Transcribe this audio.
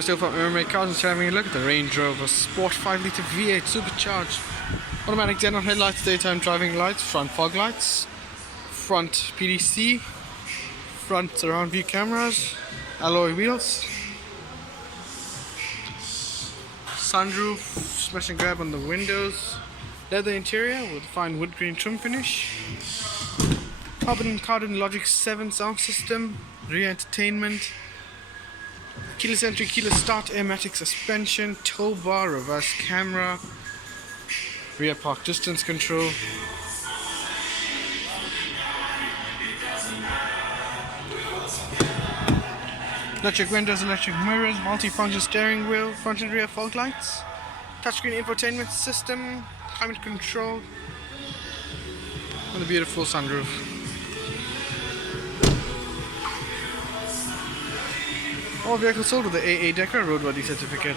Still from MMA Cars and having a look at the Range Rover Sport 5-litre V8 Supercharged. Automatic xenon headlights, daytime driving lights, front fog lights, front PDC, front surround view cameras, alloy wheels, sunroof, smash and grab on the windows, leather interior with fine wood grain trim finish, carbon Logic 7 sound system, rear entertainment, keyless entry, keyless start, airmatic suspension, tow bar, reverse camera, rear park distance control, electric windows, electric mirrors, multi-function steering wheel, front and rear fog lights, touchscreen infotainment system, climate control, and a beautiful sunroof. All vehicles sold with the AA Decker roadworthy certificate.